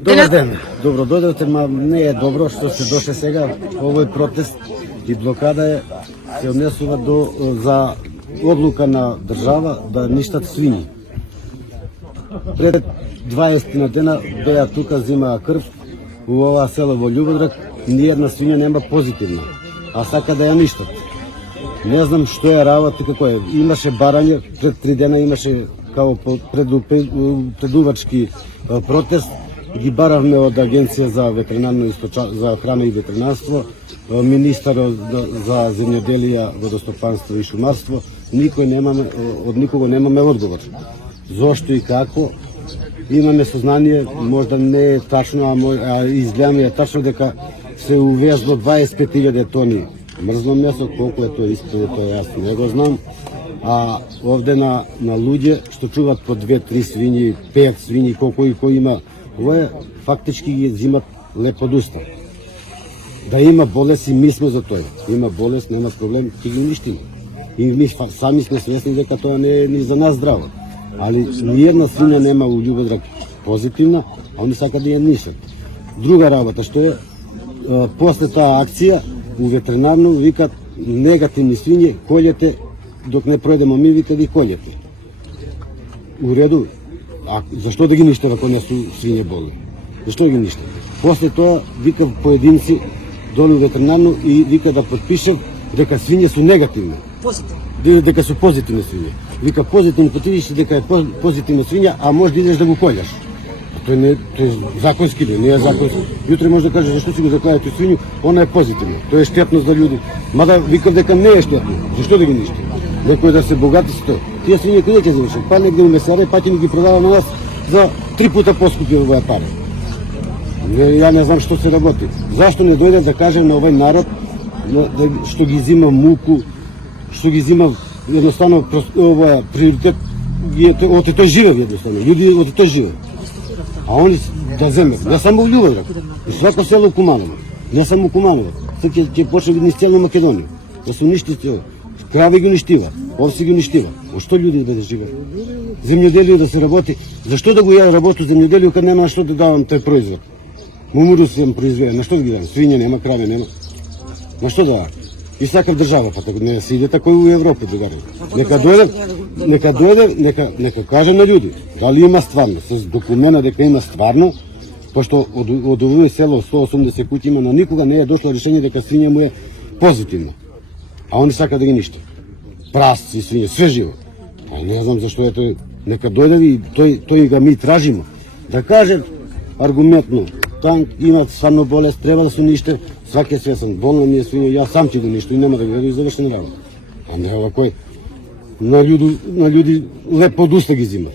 Добар ден, добро дојдовте, ма не е добро што сте дошли сега. Овој протест и блокада се однесува за одлука на држава да ништат свињи. Пред 20 на дена беа тука, земаа крв у ова село во Љубодрак, ниједна свиња нема позитивна, а сака да ја ништат. Не знам што е работа, како е. Имаше барање, пред 3 дена имаше као предувачки протест, ги баравме од Агенција за ветеринарно за храна и ветеринарство, министар за земјоделие, водостопанство и шумарство, од никого немаме одговор. Зошто и како? Имаме сознание, можда не е тачно, а изгледаме е тачно дека се увезло 25.000 тони мрзно месо, колку е тоа исполно, тоа јас не го знам. А овде на луѓе што чуват по 2-3 свињи, 5 свињи, колку и кој има, ова фактички ги зимат леп од уста. Да има болест и ми сме за тоа. Има болест, нема проблем, ќе ги уништиме. И ми сами сме свесни дека тоа не е ни за нас здраво. Али ниједна свиња нема у Љубодрак позитивна, а они сакат да ја ништат. Друга работа што е, после таа акција у ветеринарно викат негативни свињи, колјете док не пројдемо ми, вика ви колјете. У реду, а зашто да ги ништат ако не су свиње болни? Зашто ги ништат? После тоа вика поединци долу ветеринарно и вика да подпишем дека свиње су негативни. Дека су позитивни свиње. Вика позитивно потврдиш дека е позитивна свиња, а може да идеш да го колјаш. Тоа е законски, не е законски. Јутре може да кажеш зашто си го заклајате свињу, она е позитивно. Тоа е штетно за луѓе. Мада викав дека не е штетно. Зашто да ги ништат? Некој да се богати со тоа. Тие свињи каде ќе завршат? Па негде у месаре, па ќе ни ги продава на нас за 3 пута поскупи оваа пари. Ја не знам што се работи. Зашто не дојде да каже на овој народ што ги зима муку, што ги зима едноставно ова приоритет, оти тој живе едноставно. Луѓе оти тој живе. А они да земат, не само у Љубодрак, и свако село у Куманово, не само у Куманово, ќе почне низ цела Македонија, да се уништи цело. Крави ги уништива, овси ги уништива. Што луѓе да живеат? Земјоделие да се работи. Зашто да го ја работу земјоделие кога нема што да давам тој производ? Мумуру се произведе, на што да ги давам? Свиње нема, крави нема. На што да? И сакав држава, па така не се иде тако у Европа, другари. Нека дојде, нека каже на луѓе, дали има стварно, со документа дека има стварно, пошто од овој село 180 куќи има, но никога не е дошло решение дека свиња му е позитивно. А они сака да ги ништа. Прасци, свиње, све живо. А не знам зашто е тој. Нека дојде и тој ga ми тражиме. Да каже аргументно, танк има стварно болест, треба да се ниште, сваки е свесен, болна ми е свиња, јас сам ќе го ништо и нема да ги завршена работа. А не ова кој на луѓе леп од уста ги зима.